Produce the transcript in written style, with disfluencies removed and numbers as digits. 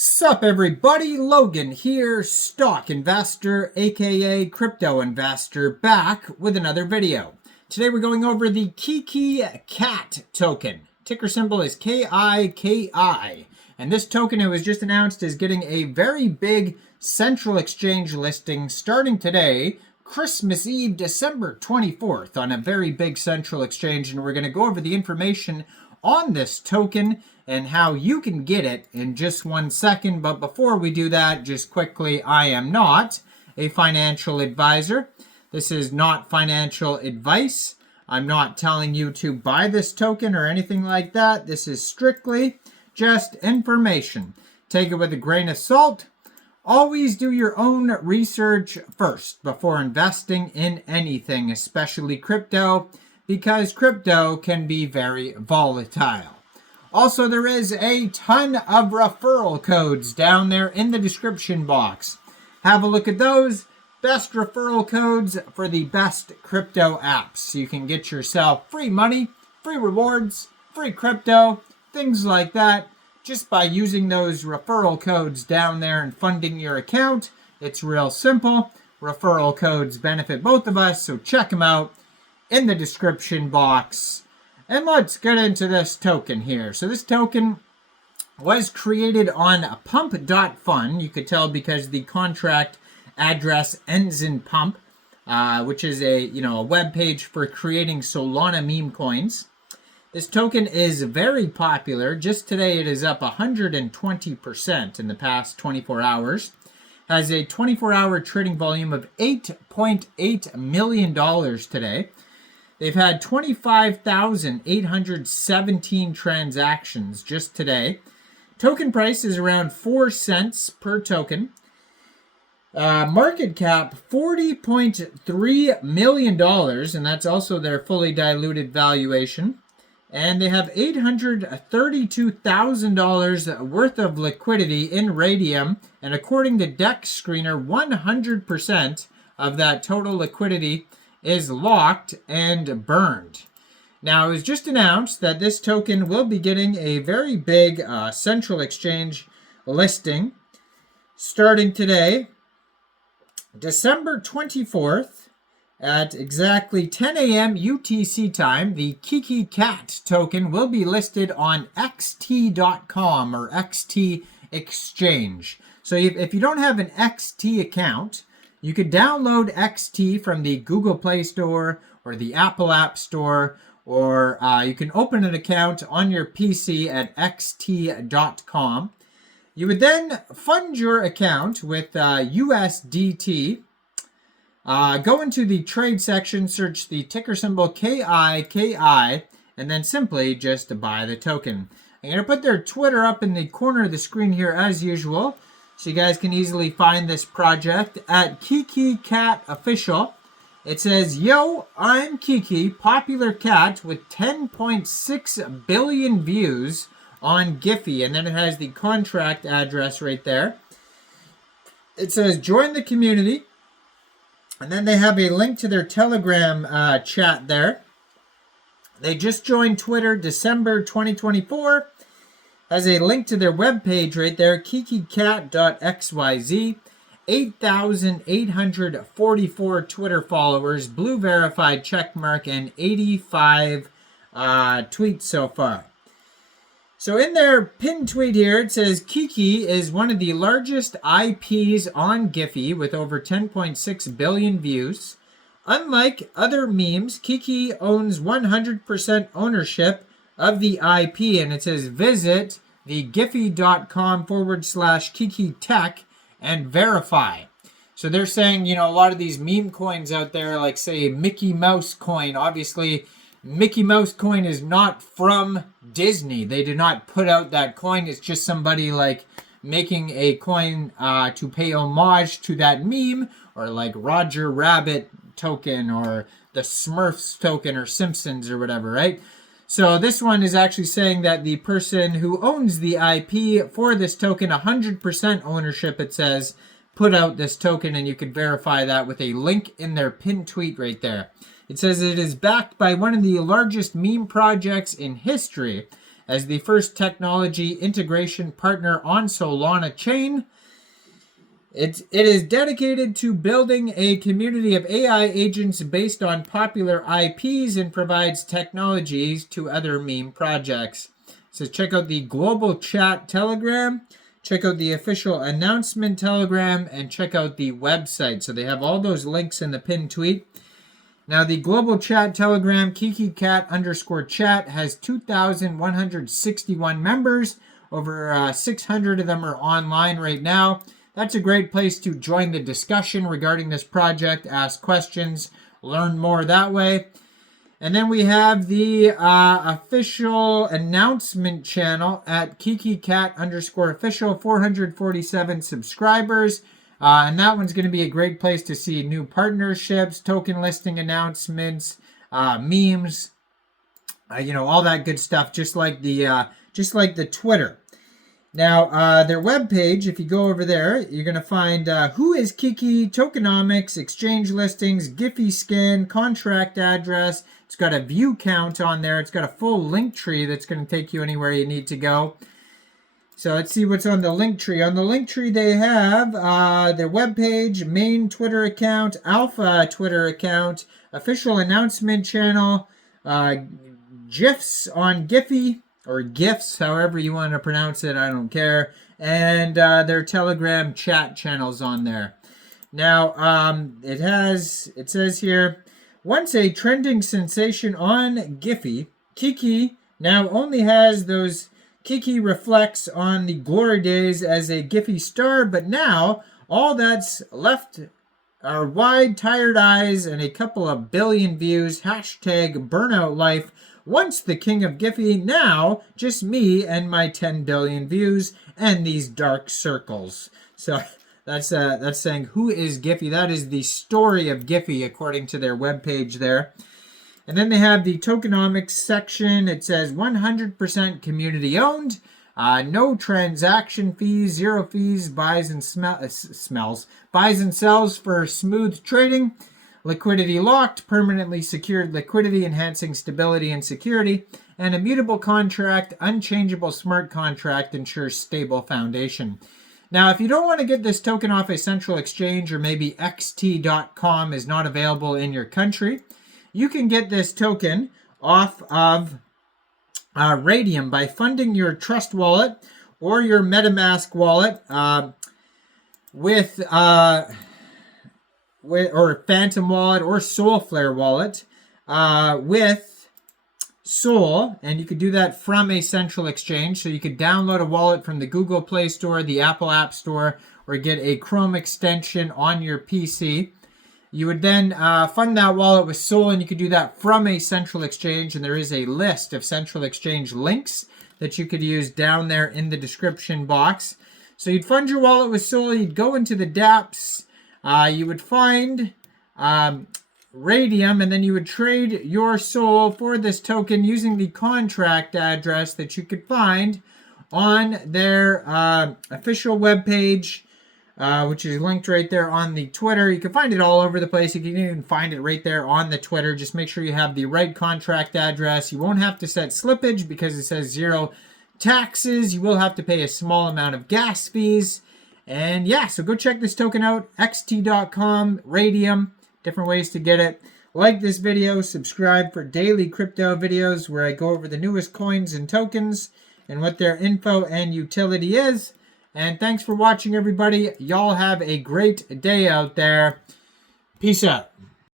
Sup everybody, Logan here, stock investor aka crypto investor, back with another video. Today we're going over the KIKICat token. Ticker symbol is KIKI. And this token, it was just announced, is getting a very big central exchange listing starting today, Christmas Eve, December 24th, on a very big central exchange. And we're going to go over the information on this token and how you can get it in just 1 second. But before we do that, just quickly, I am not a financial advisor. This is not financial advice. I'm not telling you to buy this token or anything like that. This is strictly just information. Take it with a grain of salt. Always do your own research first before investing in anything, especially crypto, because crypto can be very volatile. Also, there is a ton of referral codes down there in the description box. Have a look at those. Best referral codes for the best crypto apps. You can get yourself free money, free rewards, free crypto, things like that, just by using those referral codes down there and funding your account. It's real simple. Referral codes benefit both of us, so check them out in the description box. And let's get into this token here. So this token was created on pump.fun. You could tell because the contract address ends in pump, which is a web page for creating Solana meme coins. This token is very popular. Just today it is up 120% in the past 24 hours. Has a 24-hour trading volume of $8.8 million today. They've had 25,817 transactions just today. Token price is around 4 cents per token. Market cap $40.3 million, and that's also their fully diluted valuation. And they have $832,000 worth of liquidity in RAYDIUM, and according to Dex Screener, 100% of that total liquidity is locked and burned. Now, it was just announced that this token will be getting a very big central exchange listing starting today, December 24th, at exactly 10 a.m. UTC time. The KIKICat token will be listed on XT.com or XT Exchange. So if you don't have an XT account, you could download XT from the Google Play Store or the Apple App Store, or you can open an account on your PC at xt.com. You would then fund your account with USDT. Go into the trade section, search the ticker symbol KIKI, and then simply just buy the token. I'm going to put their Twitter up in the corner of the screen here as usual, so you guys can easily find this project at KIKICat Official. It says, "Yo, I'm Kiki, popular cat with 10.6 billion views on GIPHY." And then it has the contract address right there. It says, "Join the community." And then they have a link to their Telegram chat there. They just joined Twitter December 2024. Has a link to their webpage right there, KIKICat.xyz. 8,844 Twitter followers, blue verified checkmark, and 85 tweets so far. So in their pinned tweet here, it says, "Kiki is one of the largest IPs on GIPHY with over 10.6 billion views. Unlike other memes, Kiki owns 100% ownership of the IP," and it says, "Visit the giphy.com/KikiTech and verify." So they're saying, a lot of these meme coins out there, like say Mickey Mouse coin, obviously Mickey Mouse coin is not from Disney. They did not put out that coin. It's just somebody like making a coin to pay homage to that meme, or like Roger Rabbit token or the Smurfs token or Simpsons or whatever, right? So this one is actually saying that the person who owns the IP for this token, 100% ownership, it says, put out this token, and you can verify that with a link in their pinned tweet right there. It says it is backed by one of the largest meme projects in history as the first technology integration partner on Solana chain. It is dedicated to building a community of AI agents based on popular IPs and provides technologies to other meme projects. So check out the global chat Telegram, check out the official announcement Telegram, and check out the website. So they have all those links in the pinned tweet. Now the global chat Telegram, KIKICat_chat, has 2,161 members. Over 600 of them are online right now. That's a great place to join the discussion regarding this project, ask questions, learn more that way. And then we have the official announcement channel at KIKICat_official, 447 subscribers. And that one's going to be a great place to see new partnerships, token listing announcements, memes, all that good stuff, just like the Twitter. Now, their webpage, if you go over there, you're going to find who is Kiki, tokenomics, exchange listings, GIPHY skin, contract address. It's got a view count on there. It's got a full link tree that's going to take you anywhere you need to go. So let's see what's on the link tree. On the link tree, they have their webpage, main Twitter account, alpha Twitter account, official announcement channel, GIFs on GIPHY, or GIFs, however you want to pronounce it, I don't care. And their Telegram chat channels on there. Now, it says here, once a trending sensation on GIPHY, Kiki now only has those. Kiki reflects on the glory days as a GIPHY star, but now all that's left are wide, tired eyes and a couple of billion views. Hashtag burnout life. Once the king of GIPHY, now just me and my 10 billion views and these dark circles. So that's saying who is GIPHY. That is the story of GIPHY according to their webpage there. And then they have the tokenomics section. It says 100% community owned, no transaction fees, zero fees, buys and sells for smooth trading, liquidity locked, permanently secured liquidity, enhancing stability and security, and immutable contract, unchangeable smart contract ensures stable foundation. Now, if you don't want to get this token off a central exchange, or maybe xt.com is not available in your country, you can get this token off of RAYDIUM by funding your Trust wallet or your MetaMask wallet with or Phantom wallet or Soulflare wallet with Sol, and you could do that from a central exchange. So you could download a wallet from the Google Play Store, the Apple App Store, or get a Chrome extension on your PC. You would then fund that wallet with Sol, and you could do that from a central exchange. And there is a list of central exchange links that you could use down there in the description box. So you'd fund your wallet with Sol, you'd go into the dApps, you would find RAYDIUM, and then you would trade your Sol for this token using the contract address that you could find on their official webpage, which is linked right there on the Twitter. You can find it all over the place. You can even find it right there on the Twitter. Just make sure you have the right contract address. You won't have to set slippage because it says zero taxes. You will have to pay a small amount of gas fees. And yeah, so go check this token out. xt.com, RAYDIUM, different ways to get it. Like this video, subscribe for daily crypto videos where I go over the newest coins and tokens and what their info and utility is. And thanks for watching, everybody. Y'all have a great day out there. Peace out.